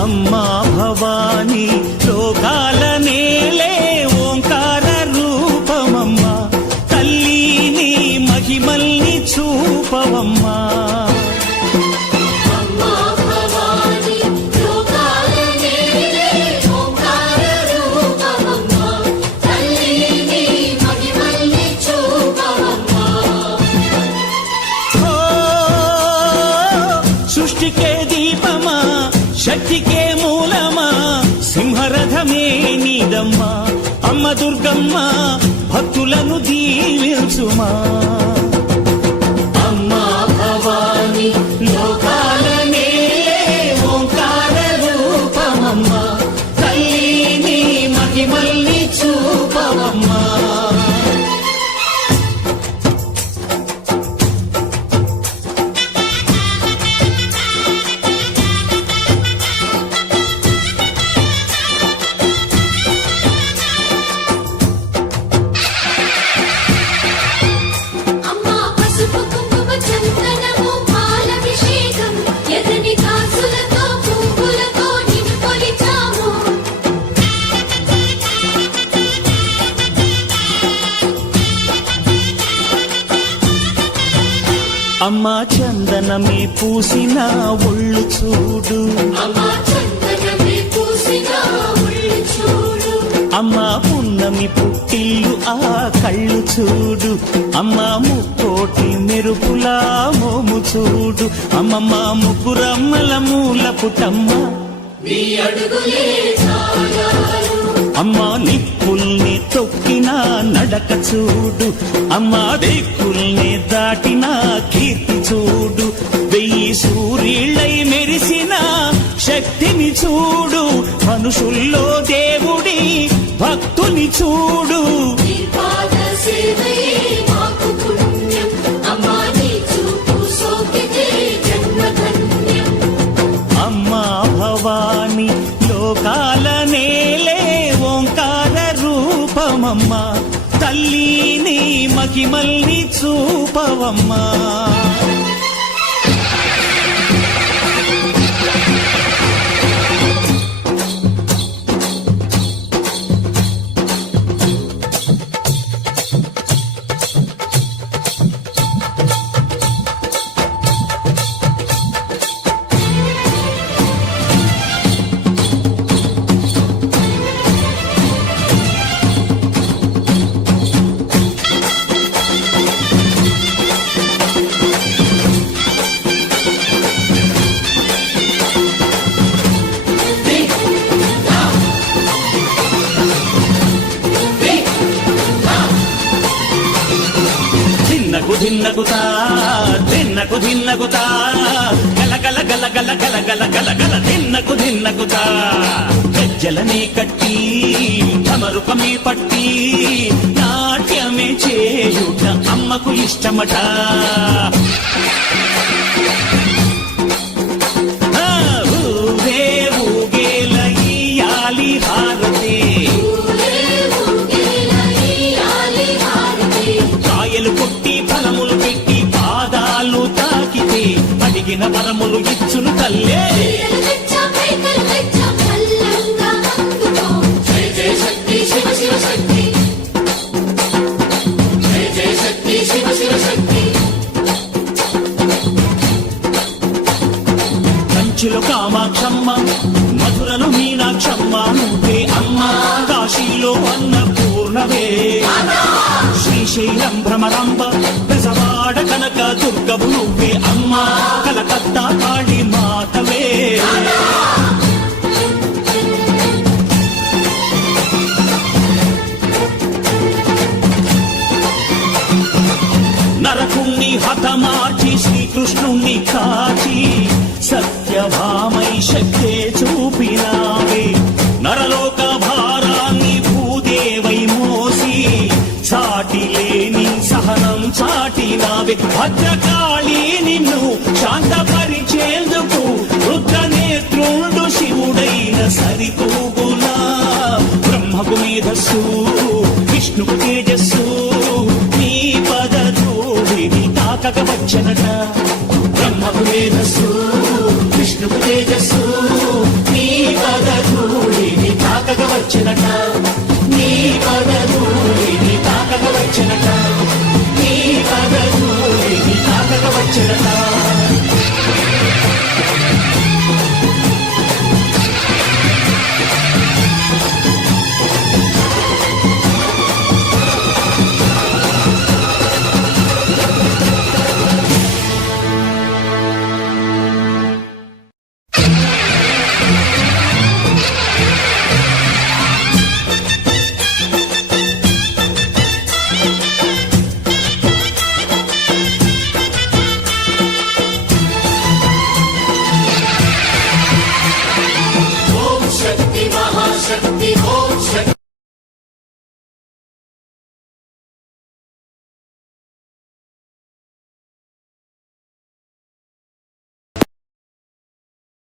అమ్మా భవాని లోకాల నేలే ఓంకార రూపమమ్మా తల్లిని మహిమల్ని చూపవమ్మా సృష్టికే దీపమా శక్తికే మూలమా సింహరథమే నీదమ్మా అమ్మ దుర్గమ్మ భక్తులను దీవించుమా అమ్మా భవాని లోకాల నేలే ఓంకార రూపమమ్మా తల్లిని మహిమల్ని చూపవమ్మా అమ్మా చందనమే పూసిన ఒళ్ళు చూడు అమ్మా పున్నమి పుట్టిల్లు ఆ కళ్ళు చూడు అమ్మా ముక్కోటి మెరుపులా మోము చూడు అమ్మమ్మ ముగ్గురమ్మల మూల పుటమ్మ అమ్మా నిప్పుల్ని తొక్కిన నడక చూడు అమ్మా దిక్కుల్ని దాటిన కీర్తి చూడు 1000 సూర్యుళ్ళై మెరిసిన శక్తిని చూడు మనుషుల్లో దేవుడి భక్తుని చూడు అమ్మా భవాని లోకాల నేలే ఓంకార రూపమమ్మా తల్లిని మహిమల్ని చూపవమ్మా ధిన్నగుతా ధిన్నకు ధిన్నగుతా గల గల గల గల గల గల గల గల ధిన్నగుతా గజ్జలనే కట్టి ధమరుకమే పట్టి నాట్యమే చేయుట అమ్మకు ఇష్టమట ఊరే ఊగేల ఇయ్యాలి హారతి కాయలు కొట్టి ఫలములు పెట్టి పాదాలు తాకితే అడిగిన వరములు ఇచ్చును తల్లే కంచిలో కామాక్షమ్మ మధురలో మీనాక్షమ్మ నువ్వే అమ్మ కాశీలో అన్నపూర్ణవే శ్రీశైలం భ్రమరాంబ బెజవాడ కనక దుర్గవు నువ్వే అమ్మ కలకత్తా కాళీ మాతవే నరకుణ్ణి హతమార్చి శ్రీకృష్ణుణ్ణి కాచి సత్యభామై శక్తే చూపినావే నరలోక భారాన్ని భూదేవై మోసి సాటి లేని సహనం చాటినావే భద్రకాళి నిన్ను శాంతపరిచేందుకు రుద్రనేత్రుండు శివుడైన సరితూగులా బ్రహ్మకు మేధస్సు విష్ణుకు తేజస్సు నీ పదధూళిని తాకక వచ్చనట బ్రహ్మకు మేధస్సు విష్ణుకు తేజస్సు నీ పదధూళిని తాకక వచ్చనట